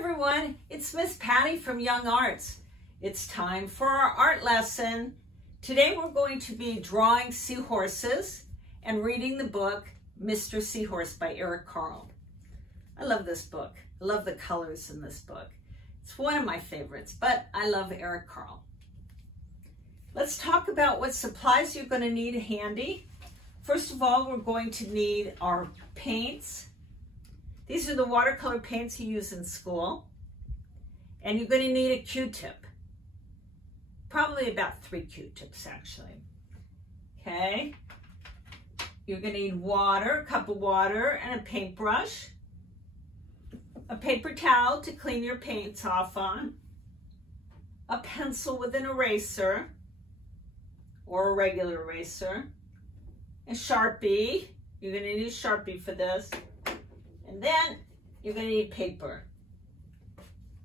everyone, it's Miss Patty from Young Arts. It's time for our art lesson. Today we're going to be drawing seahorses and reading the book Mr. Seahorse by Eric Carle. I love this book. I love the colors in this book. It's one of my favorites, but I love Eric Carle. Let's talk about what supplies you're going to need handy. First of all, we're going to need our paints. These are the watercolor paints you use in school. And you're going to need a Q-tip. Probably about 3 Q-tips, actually. Okay. You're going to need water, a cup of water, and a paintbrush. A paper towel to clean your paints off on. A pencil with an eraser, or a regular eraser. A Sharpie. You're going to need a Sharpie for this. And then you're going to need paper.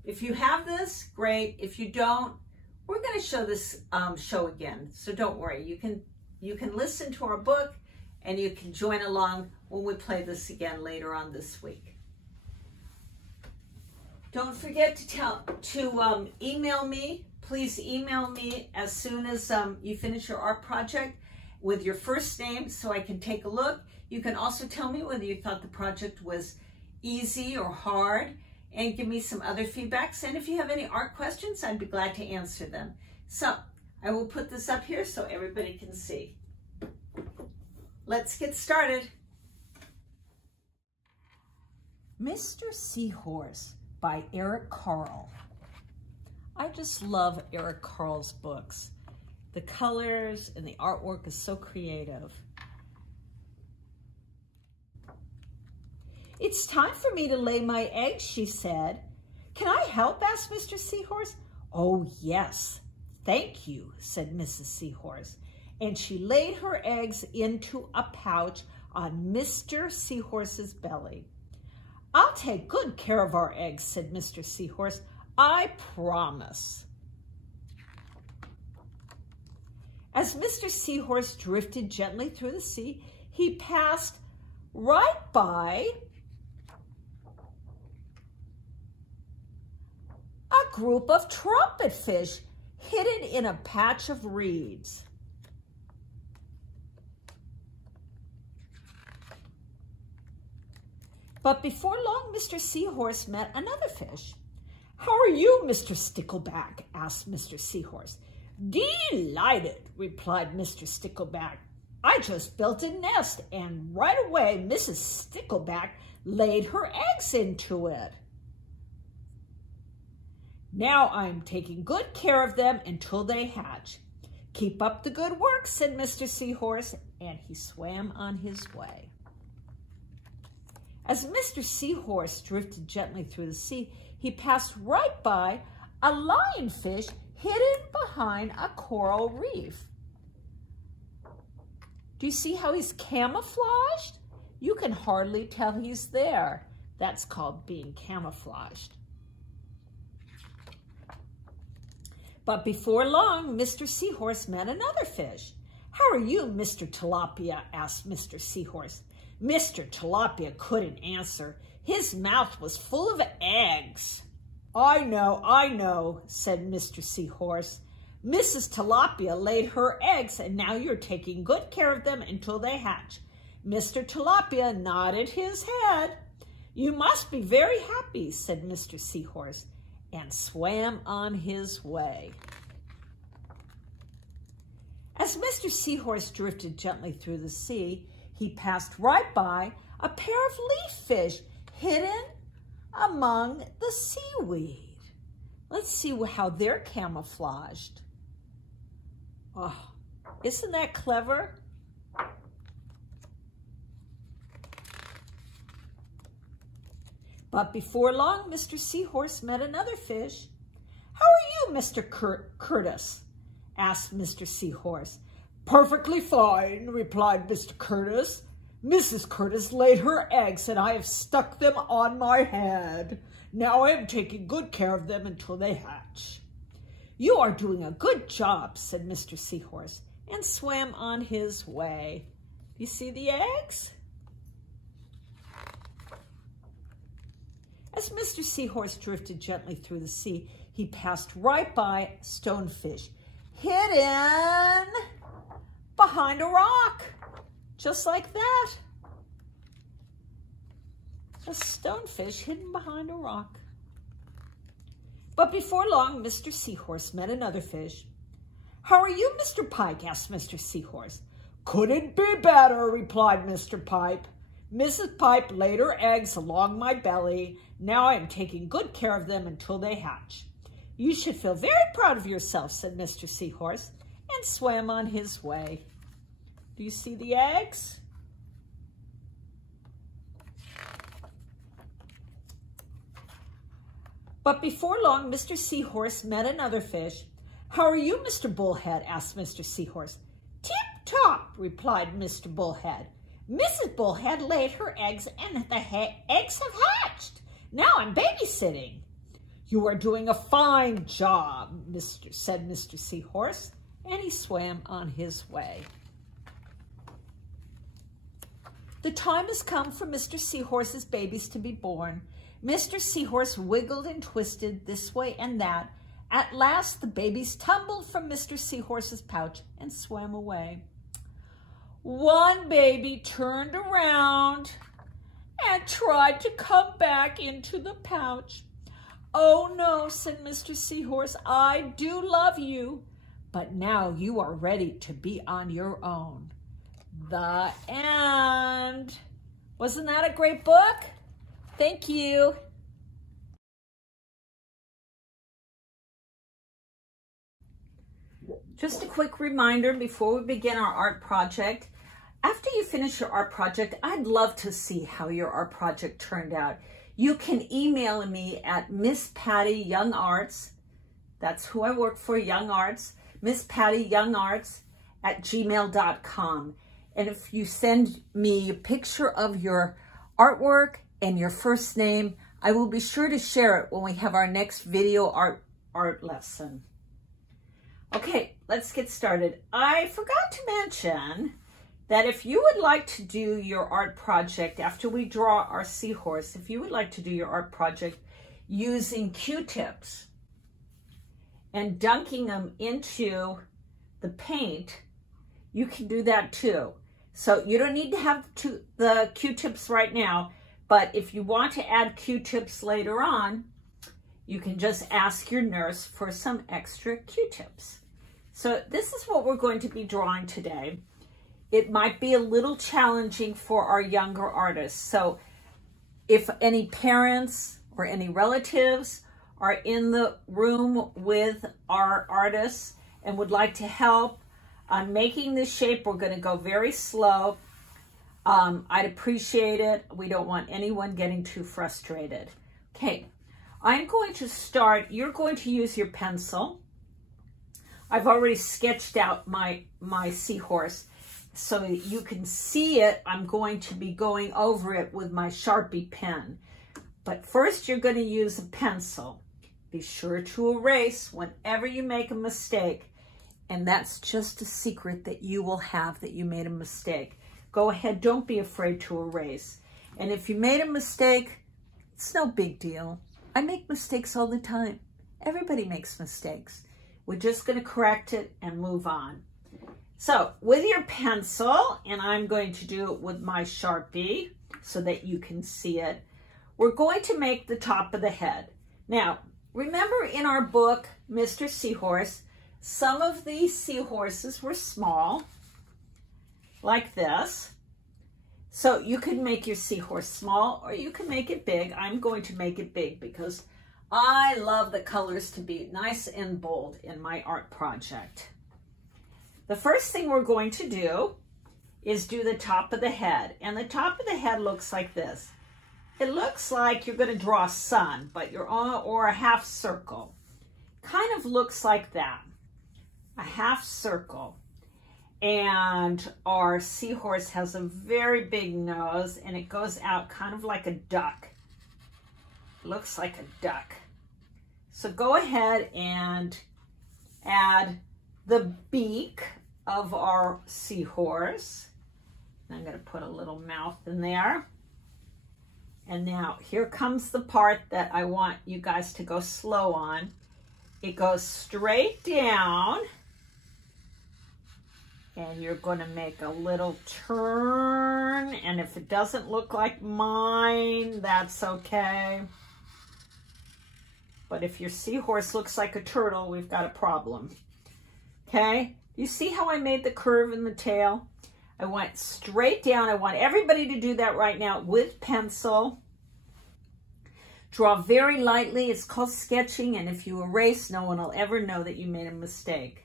If you have this, great. If you don't, we're going to show this show again. So don't worry. You can listen to our book and you can join along when we play this again later on this week. Don't forget to email me. Please email me as soon as you finish your art project with your first name so I can take a look. You can also tell me whether you thought the project was easy or hard and give me some other feedbacks. And if you have any art questions, I'd be glad to answer them. So I will put this up here so everybody can see. Let's get started. Mr. Seahorse by Eric Carle. I just love Eric Carle's books. The colors and the artwork is so creative. "It's time for me to lay my eggs," she said. "Can I help?" asked Mr. Seahorse. "Oh, yes, thank you," said Mrs. Seahorse. And she laid her eggs into a pouch on Mr. Seahorse's belly. "I'll take good care of our eggs," said Mr. Seahorse. "I promise." As Mr. Seahorse drifted gently through the sea, he passed right by a group of trumpet fish hidden in a patch of reeds. But before long, Mr. Seahorse met another fish. "How are you, Mr. Stickleback?" asked Mr. Seahorse. "Delighted," replied Mr. Stickleback. "I just built a nest, and right away Mrs. Stickleback laid her eggs into it. Now I'm taking good care of them until they hatch. Keep up the good work," said Mr. Seahorse, and he swam on his way. As Mr. Seahorse drifted gently through the sea, he passed right by a lionfish hidden behind a coral reef. Do you see how he's camouflaged? You can hardly tell he's there. That's called being camouflaged. But before long, Mr. Seahorse met another fish. "How are you, Mr. Tilapia?" asked Mr. Seahorse. Mr. Tilapia couldn't answer. His mouth was full of eggs. I know, said Mr. Seahorse. "Mrs. Tilapia laid her eggs, and now you're taking good care of them until they hatch." Mr. Tilapia nodded his head. "You must be very happy," said Mr. Seahorse, and swam on his way. As Mr. Seahorse drifted gently through the sea, he passed right by a pair of leaf fish hidden among the seaweed. Let's see how they're camouflaged. Oh, isn't that clever? But before long, Mr. Seahorse met another fish. "How are you, Mr. Curtis?" asked Mr. Seahorse. "Perfectly fine," replied Mr. Curtis. "Mrs. Curtis laid her eggs, and I have stuck them on my head. Now I am taking good care of them until they hatch." "You are doing a good job," said Mr. Seahorse, and swam on his way. You see the eggs? As As Mr. Seahorse drifted gently through the sea, he passed right by a stonefish, hidden behind a rock, just like that. A stonefish hidden behind a rock. But before long, Mr. Seahorse met another fish. "How are you, Mr. Pike?" asked Mr. Seahorse. "Couldn't be better," replied Mr. Pipe. "Mrs. Pipe laid her eggs along my belly. Now I am taking good care of them until they hatch." "You should feel very proud of yourself," said Mr. Seahorse, and swam on his way. Do you see the eggs? But before long, Mr. Seahorse met another fish. "How are you, Mr. Bullhead?" asked Mr. Seahorse. "Tip-top," replied Mr. Bullhead. "Mrs. Bullhead laid her eggs and the eggs have hatched. Now I'm babysitting." "You are doing a fine job," said Mr. Seahorse, and he swam on his way. The time has come for Mr. Seahorse's babies to be born. Mr. Seahorse wiggled and twisted this way and that. At last, the babies tumbled from Mr. Seahorse's pouch and swam away. One baby turned around and tried to come back into the pouch. "Oh no," said Mr. Seahorse, "I do love you, but now you are ready to be on your own." The end. Wasn't that a great book? Thank you. Just a quick reminder before we begin our art project. After you finish your art project, I'd love to see how your art project turned out. You can email me at Miss Patty Young Arts. That's who I work for, Young Arts. Miss Patty Young Arts at gmail.com. And if you send me a picture of your artwork and your first name, I will be sure to share it when we have our next video art lesson. Okay, let's get started. I forgot to mention that if you would like to do your art project after we draw our seahorse, if you would like to do your art project using Q-tips and dunking them into the paint, you can do that too. So you don't need to have the Q-tips right now, but if you want to add Q-tips later on, you can just ask your nurse for some extra Q-tips. So this is what we're going to be drawing today. It might be a little challenging for our younger artists. So if any parents or any relatives are in the room with our artists and would like to help on making this shape, we're going to go very slow. I'd appreciate it. We don't want anyone getting too frustrated. Okay, I'm going to start. You're going to use your pencil. I've already sketched out my seahorse so that you can see it. I'm going to be going over it with my Sharpie pen. But first, you're going to use a pencil. Be sure to erase whenever you make a mistake. And that's just a secret that you will have, that you made a mistake. Go ahead, don't be afraid to erase. And if you made a mistake, it's no big deal. I make mistakes all the time. Everybody makes mistakes. We're just going to correct it and move on. So with your pencil, and I'm going to do it with my Sharpie so that you can see it, we're going to make the top of the head. Now, remember in our book, Mr. Seahorse, some of these seahorses were small, like this. So you could make your seahorse small or you can make it big. I'm going to make it big because I love the colors to be nice and bold in my art project. The first thing we're going to do is do the top of the head. And the top of the head looks like this. It looks like you're going to draw a sun, but you're on, or a half circle. Kind of looks like that. A half circle. And our seahorse has a very big nose and it goes out kind of like a duck. Looks like a duck. So go ahead and add the beak of our seahorse. I'm going to put a little mouth in there. And now here comes the part that I want you guys to go slow on. It goes straight down. And you're going to make a little turn. And if it doesn't look like mine, that's okay. But if your seahorse looks like a turtle, we've got a problem. Okay? You see how I made the curve in the tail? I went straight down. I want everybody to do that right now with pencil. Draw very lightly. It's called sketching. And if you erase, no one will ever know that you made a mistake.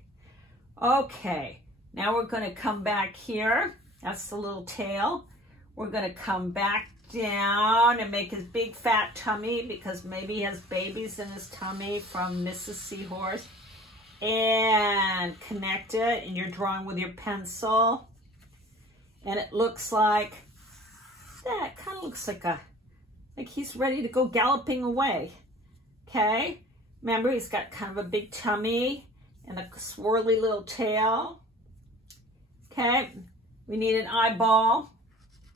Okay. Now we're going to come back here. That's the little tail. We're going to come back down and make his big fat tummy because maybe he has babies in his tummy from Mrs. Seahorse. And connect it, and you're drawing with your pencil. And it looks like, that kind of looks like he's ready to go galloping away. Okay? Remember, he's got kind of a big tummy and a swirly little tail. Okay, we need an eyeball,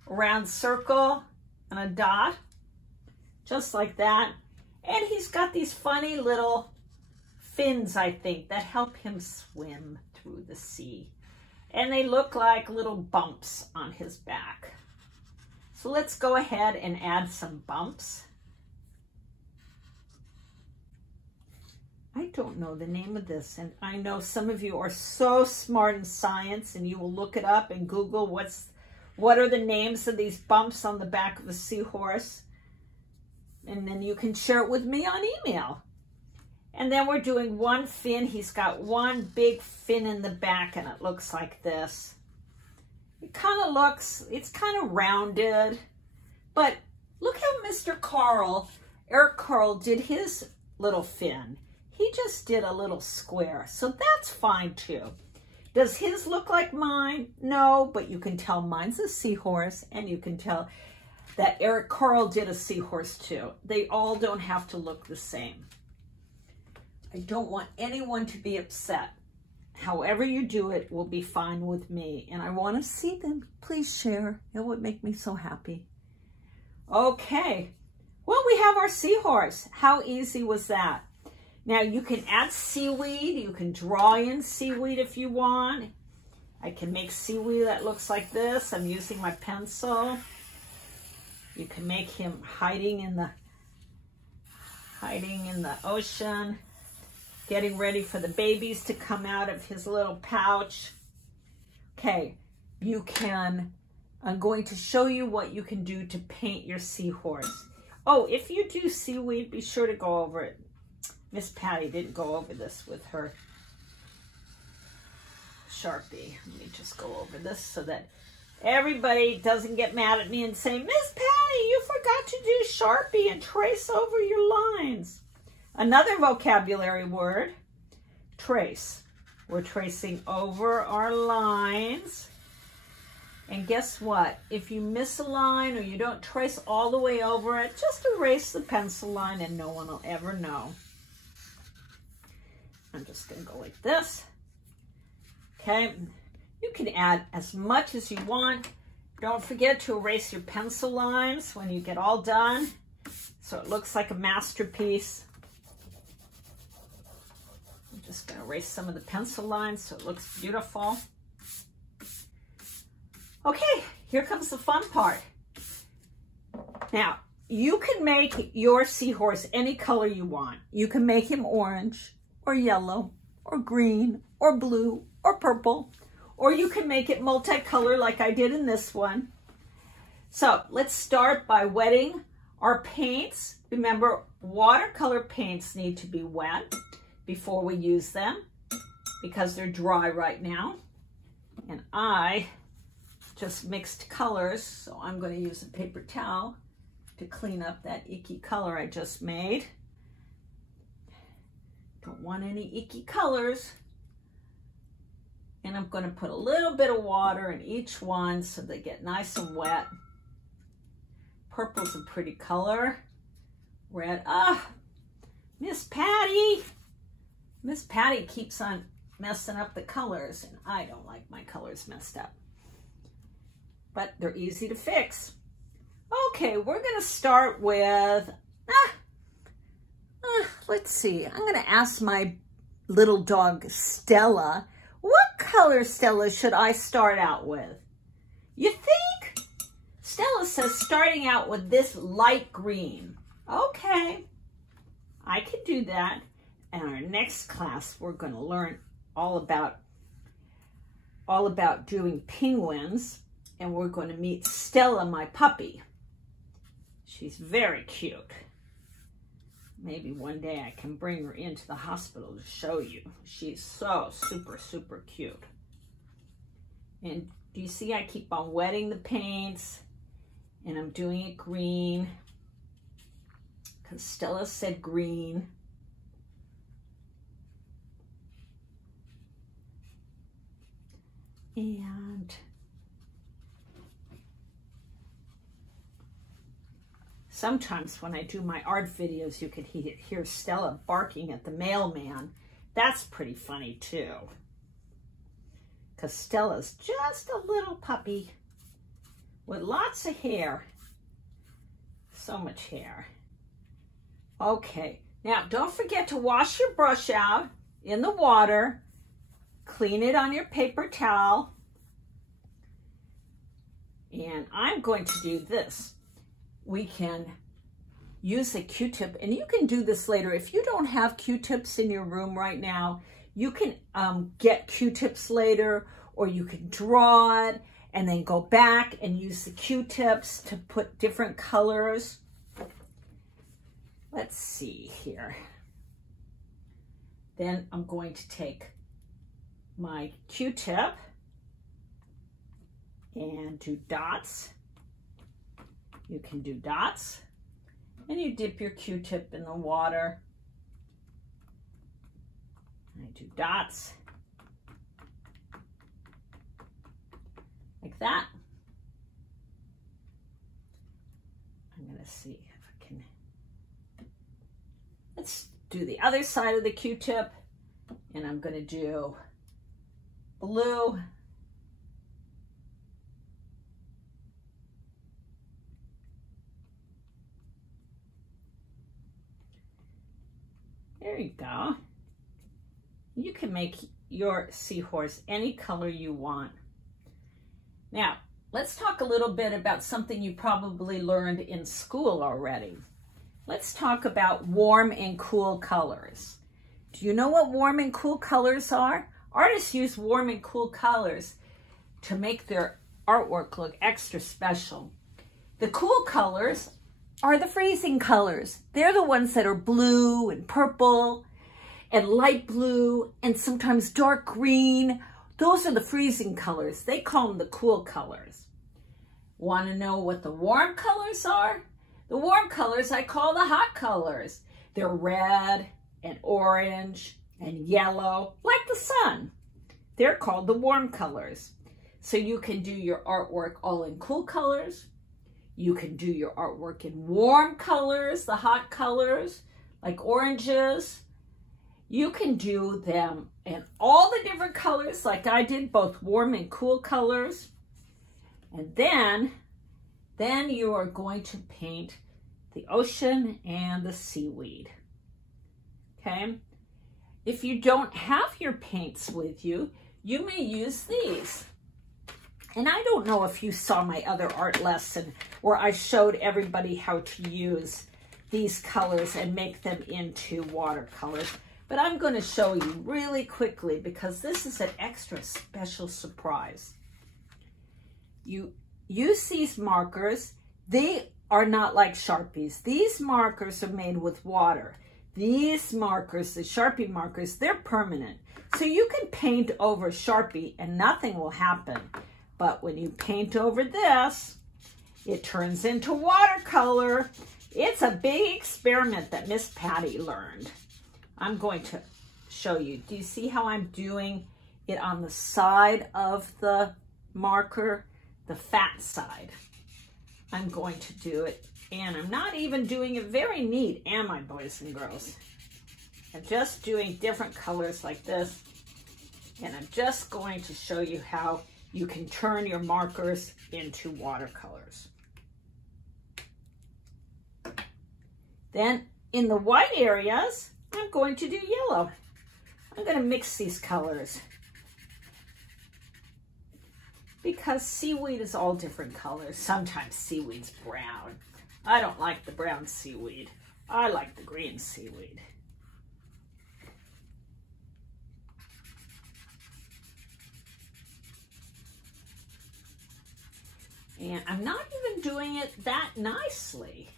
a round circle, and a dot, just like that. And he's got these funny little fins, I think, that help him swim through the sea. And they look like little bumps on his back. So let's go ahead and add some bumps. I don't know the name of this, and I know some of you are so smart in science and you will look it up and Google what are the names of these bumps on the back of a seahorse, and then you can share it with me on email. And then we're doing one fin. He's got one big fin in the back and it looks like this. It kind of looks, it's kind of rounded, but look how Mr. Eric Carl did his little fin. He just did a little square, so that's fine too. Does his look like mine? No, but you can tell mine's a seahorse, and you can tell that Eric Carl did a seahorse too. They all don't have to look the same. I don't want anyone to be upset. However you do it will be fine with me, and I want to see them. Please share. It would make me so happy. Okay, well, we have our seahorse. How easy was that? Now you can add seaweed, you can draw in seaweed if you want. I can make seaweed that looks like this. I'm using my pencil. You can make him hiding in the ocean, getting ready for the babies to come out of his little pouch. Okay, I'm going to show you what you can do to paint your seahorse. Oh, if you do seaweed, be sure to go over it. Miss Patty didn't go over this with her Sharpie. Let me just go over this so that everybody doesn't get mad at me and say, Miss Patty, you forgot to do Sharpie and trace over your lines. Another vocabulary word, trace. We're tracing over our lines. And guess what? If you miss a line or you don't trace all the way over it, just erase the pencil line and no one will ever know. I'm just going to go like this. Okay, you can add as much as you want. Don't forget to erase your pencil lines when you get all done so it looks like a masterpiece. I'm just going to erase some of the pencil lines so it looks beautiful. Okay, here comes the fun part. Now, you can make your seahorse any color you want. You can make him orange, or yellow, or green, or blue, or purple, or you can make it multicolor like I did in this one. So let's start by wetting our paints. Remember, watercolor paints need to be wet before we use them because they're dry right now. And I just mixed colors, so I'm going to use a paper towel to clean up that icky color I just made. Don't want any icky colors. And I'm going to put a little bit of water in each one so they get nice and wet. Purple's a pretty color. Red, Miss Patty. Miss Patty keeps on messing up the colors, and I don't like my colors messed up. But they're easy to fix. Okay, we're going to start with, let's see. I'm going to ask my little dog, Stella, what color, Stella, should I start out with? You think? Stella says starting out with this light green. Okay, I can do that. In our next class, we're going to learn all about doing penguins, and we're going to meet Stella, my puppy. She's very cute. Maybe one day I can bring her into the hospital to show you. She's so super, super cute. And do you see I keep on wetting the paints, and I'm doing it green because Stella said green. And sometimes when I do my art videos, you can hear Stella barking at the mailman. That's pretty funny too. Because Stella's just a little puppy with lots of hair. So much hair. Okay, now don't forget to wash your brush out in the water. Clean it on your paper towel. And I'm going to do this. We can use a Q-tip, and you can do this later. If you don't have Q-tips in your room right now, you can get Q-tips later, or you can draw it and then go back and use the Q-tips to put different colors. Let's see here. Then I'm going to take my Q-tip and do dots. You can do dots, and you dip your Q-tip in the water. I do dots like that. I'm going to see if I can. Let's do the other side of the Q-tip, and I'm going to do blue. There you go. You can make your seahorse any color you want. Now, let's talk a little bit about something you probably learned in school already. Let's talk about warm and cool colors. Do you know what warm and cool colors are? Artists use warm and cool colors to make their artwork look extra special. The cool colors are the freezing colors. They're the ones that are blue and purple and light blue and sometimes dark green. Those are the freezing colors. They call them the cool colors. Want to know what the warm colors are? The warm colors I call the hot colors. They're red and orange and yellow, like the sun. They're called the warm colors. So you can do your artwork all in cool colors. You can do your artwork in warm colors, the hot colors, like oranges. You can do them in all the different colors, like I did, both warm and cool colors. And then you are going to paint the ocean and the seaweed. Okay? If you don't have your paints with you, you may use these. And I don't know if you saw my other art lesson where I showed everybody how to use these colors and make them into watercolors. But I'm going to show you really quickly because this is an extra special surprise. You use these markers. They are not like Sharpies. These markers are made with water. These markers, the Sharpie markers, they're permanent. So you can paint over Sharpie and nothing will happen. But when you paint over this, it turns into watercolor. It's a big experiment that Miss Patty learned. I'm going to show you. Do you see how I'm doing it on the side of the marker, the fat side? I'm going to do it, and I'm not even doing it very neat, am I, boys and girls? I'm just doing different colors like this, and I'm just going to show you how you can turn your markers into watercolors. Then in the white areas, I'm going to do yellow. I'm going to mix these colors because seaweed is all different colors. Sometimes seaweed's brown. I don't like the brown seaweed. I like the green seaweed. And I'm not even doing it that nicely,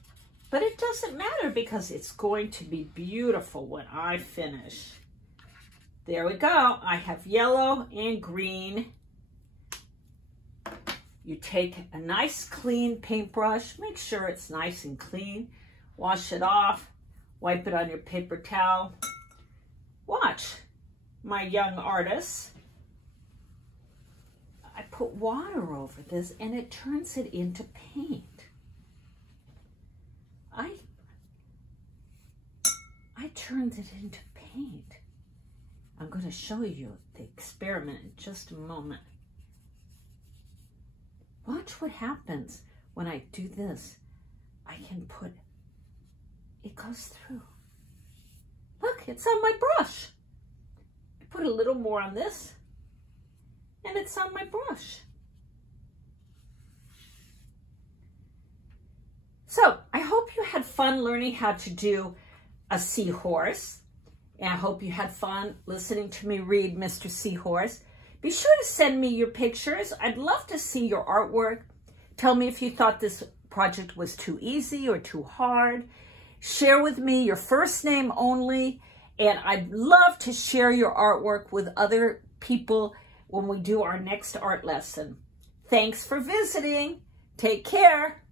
but it doesn't matter because it's going to be beautiful when I finish. There we go. I have yellow and green. You take a nice clean paintbrush, make sure it's nice and clean, wash it off, wipe it on your paper towel. Watch my young artist. I put water over this and it turns it into paint. I turned it into paint. I'm going to show you the experiment in just a moment. Watch what happens when I do this. I can put, it goes through. Look, it's on my brush. I put a little more on this and it's on my brush. So I hope you had fun learning how to do a seahorse. And I hope you had fun listening to me read Mr. Seahorse. Be sure to send me your pictures. I'd love to see your artwork. Tell me if you thought this project was too easy or too hard. Share with me your first name only. And I'd love to share your artwork with other people when we do our next art lesson. Thanks for visiting. Take care.